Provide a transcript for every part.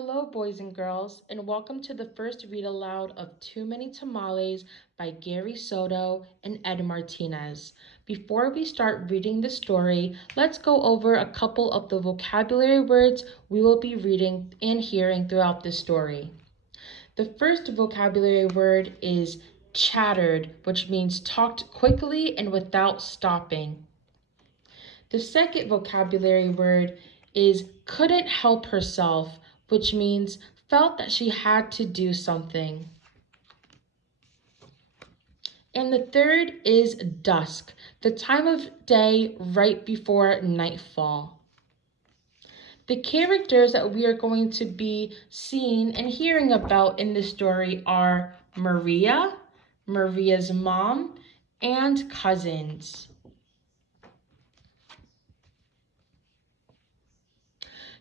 Hello, boys and girls, and welcome to the first read aloud of Too Many Tamales by Gary Soto and Ed Martinez. Before we start reading the story, let's go over a couple of the vocabulary words we will be reading and hearing throughout the story. The first vocabulary word is chattered, which means talked quickly and without stopping. The second vocabulary word is couldn't help herself, which means felt that she had to do something. And the third is dusk, the time of day right before nightfall. The characters that we are going to be seeing and hearing about in this story are Maria, Maria's mom, and cousins.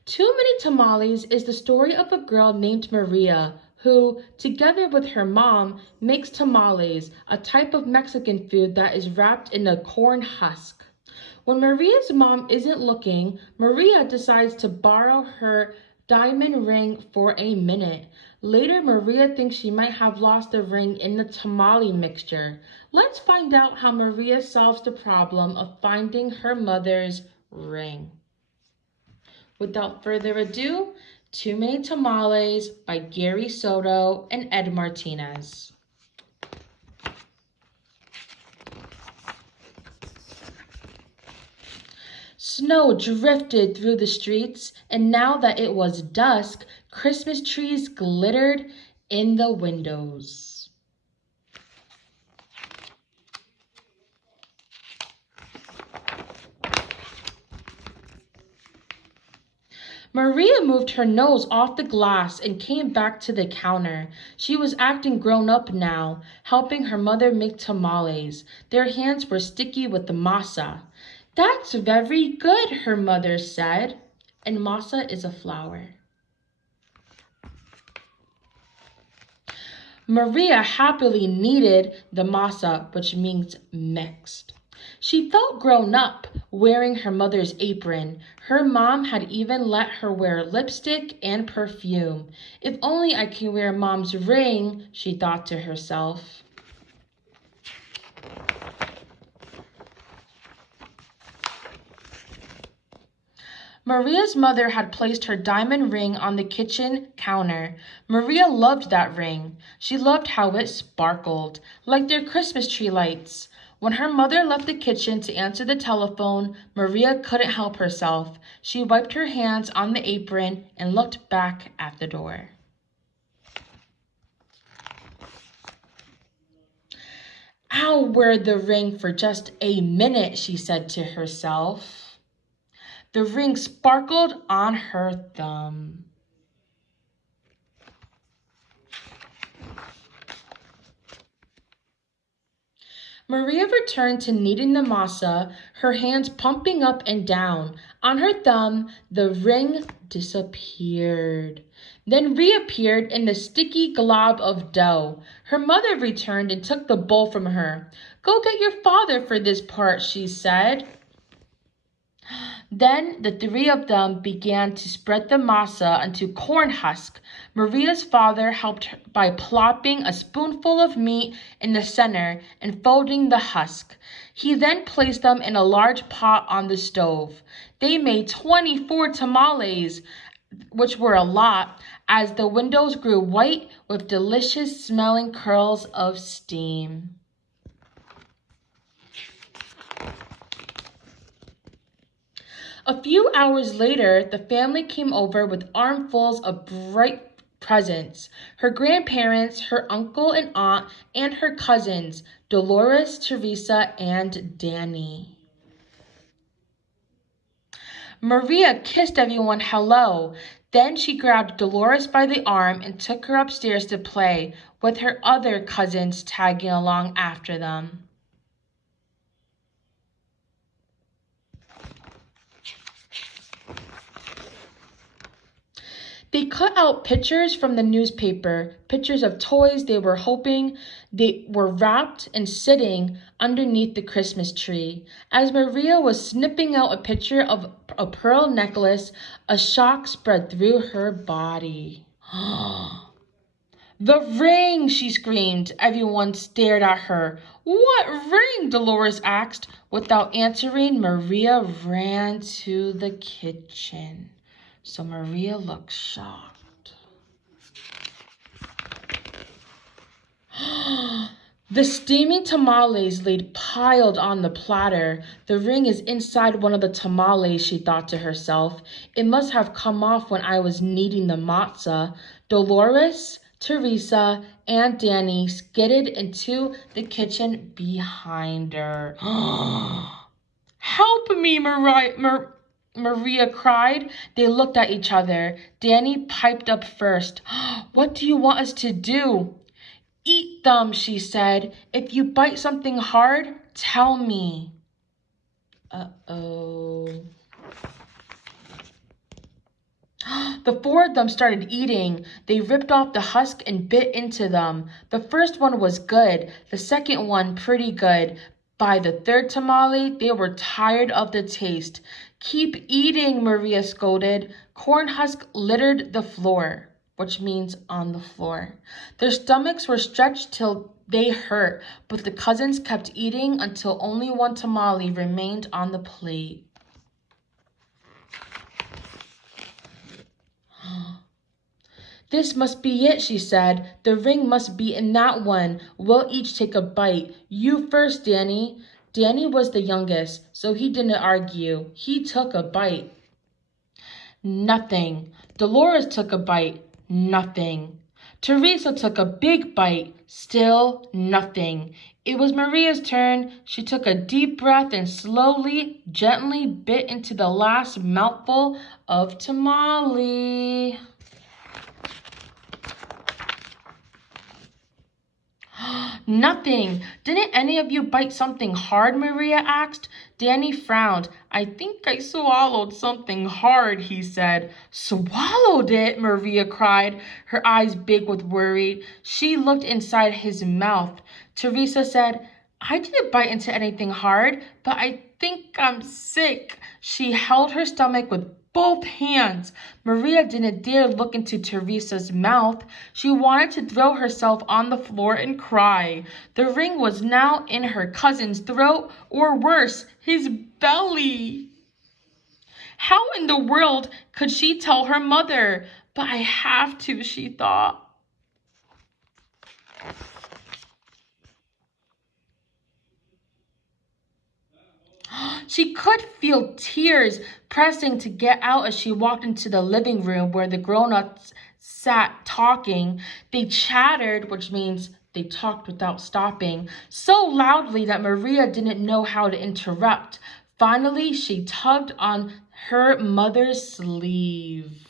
Too Many Tamales is the story of a girl named Maria who, together with her mom, makes tamales, a type of Mexican food that is wrapped in a corn husk. When Maria's mom isn't looking, Maria decides to borrow her diamond ring for a minute. Later, Maria thinks she might have lost the ring in the tamale mixture. Let's find out how Maria solves the problem of finding her mother's ring. Without further ado, Too Many Tamales by Gary Soto and Ed Martinez. Snow drifted through the streets, and now that it was dusk, Christmas trees glittered in the windows. Maria moved her nose off the glass and came back to the counter. She was acting grown up now, helping her mother make tamales. Their hands were sticky with the masa. "That's very good," her mother said. And masa is a flour. Maria happily kneaded the masa, which means mixed. She felt grown up, wearing her mother's apron. Her mom had even let her wear lipstick and perfume. If only I can wear mom's ring, she thought to herself. Maria's mother had placed her diamond ring on the kitchen counter. Maria loved that ring. She loved how it sparkled, like their Christmas tree lights. When her mother left the kitchen to answer the telephone, Maria couldn't help herself. She wiped her hands on the apron and looked back at the door. "I'll wear the ring for just a minute," she said to herself. The ring sparkled on her thumb. Maria returned to kneading the masa, her hands pumping up and down. On her thumb, the ring disappeared, then reappeared in the sticky glob of dough. Her mother returned and took the bowl from her. "Go get your father for this part," she said. Then the three of them began to spread the masa onto corn husk. Maria's father helped by plopping a spoonful of meat in the center and folding the husk. He then placed them in a large pot on the stove. They made 24 tamales, which were a lot, as the windows grew white with delicious smelling curls of steam. A few hours later, the family came over with armfuls of bright presents. Her grandparents, her uncle and aunt, and her cousins, Dolores, Teresa, and Danny. Maria kissed everyone hello. Then she grabbed Dolores by the arm and took her upstairs to play, with her other cousins tagging along after them. They cut out pictures from the newspaper, pictures of toys they were hoping they were wrapped and sitting underneath the Christmas tree. As Maria was snipping out a picture of a pearl necklace, a shock spread through her body. The ring, she screamed. Everyone stared at her. What ring? Dolores asked. Without answering, Maria ran to the kitchen. So Maria looked shocked. The steaming tamales laid piled on the platter. The ring is inside one of the tamales, she thought to herself. It must have come off when I was kneading the matzah. Dolores, Teresa, and Danny skidded into the kitchen behind her. Help me, Maria cried. They looked at each other. Danny piped up first. What do you want us to do? Eat them, she said. If you bite something hard, tell me. Uh-oh. The four of them started eating. They ripped off the husk and bit into them. The first one was good, the second one pretty good. By the third tamale, they were tired of the taste. Keep eating, Maria scolded. Corn husk littered the floor, which means on the floor. Their stomachs were stretched till they hurt, but the cousins kept eating until only one tamale remained on the plate. This must be it, she said. The ring must be in that one. We'll each take a bite. You first, Danny. Danny was the youngest, so he didn't argue. He took a bite. Nothing. Dolores took a bite. Nothing. Teresa took a big bite. Still nothing. It was Maria's turn. She took a deep breath and slowly, gently bit into the last mouthful of tamale. Nothing. Didn't any of you bite something hard? Maria asked. Danny frowned. I think I swallowed something hard, he said. Swallowed it? Maria cried, her eyes big with worry. She looked inside his mouth. Teresa said, I didn't bite into anything hard, but I think I'm sick. She held her stomach with both hands. Maria didn't dare look into Teresa's mouth. She wanted to throw herself on the floor and cry. The ring was now in her cousin's throat, or worse, his belly. How in the world could she tell her mother? But I have to, she thought. She could feel tears pressing to get out as she walked into the living room where the grown-ups sat talking. They chattered, which means they talked without stopping, so loudly that Maria didn't know how to interrupt. Finally, she tugged on her mother's sleeve.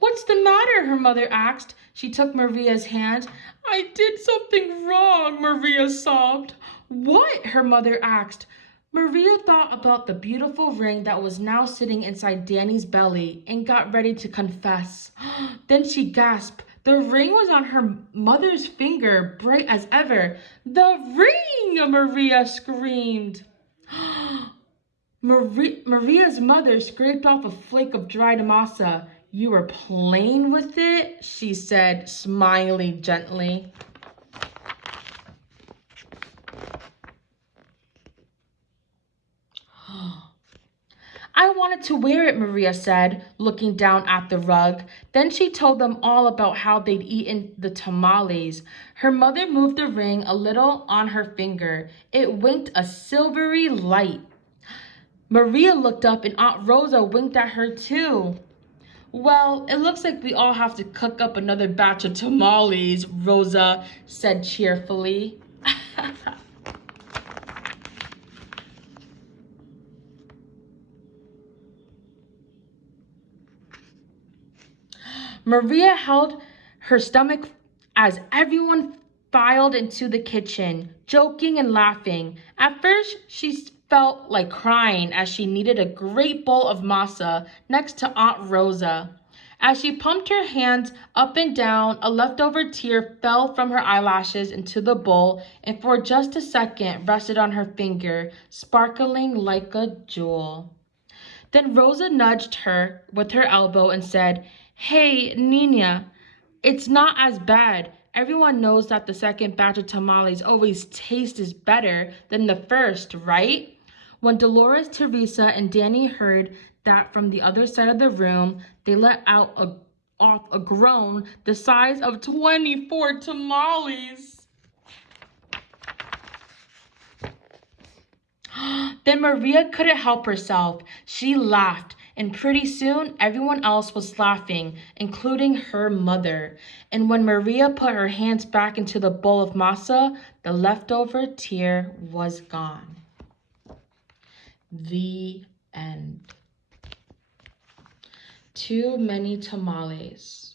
What's the matter? Her mother asked. She took Maria's hand. I did something wrong, Maria sobbed. What? Her mother asked. Maria thought about the beautiful ring that was now sitting inside Danny's belly and got ready to confess. Then she gasped. The ring was on her mother's finger, bright as ever. The ring! Maria screamed. Maria's mother scraped off a flake of dried masa. You were playing with it? She said, smiling gently. I wanted to wear it, Maria said, looking down at the rug. Then she told them all about how they'd eaten the tamales. Her mother moved the ring a little on her finger. It winked a silvery light. Maria looked up and Aunt Rosa winked at her too. Well, it looks like we all have to cook up another batch of tamales, Rosa said cheerfully. Maria held her stomach as everyone filed into the kitchen, joking and laughing. At first, she felt like crying as she needed a great bowl of masa next to Aunt Rosa. As she pumped her hands up and down, a leftover tear fell from her eyelashes into the bowl and for just a second rested on her finger, sparkling like a jewel. Then Rosa nudged her with her elbow and said, "Hey, Nina, it's not as bad. Everyone knows that the second batch of tamales always tastes better than the first, right?" When Dolores, Teresa, and Danny heard that from the other side of the room, they let off a groan the size of 24 tamales. Then Maria couldn't help herself. She laughed, and pretty soon everyone else was laughing, including her mother. And when Maria put her hands back into the bowl of masa, the leftover tear was gone. The end. Too many tamales.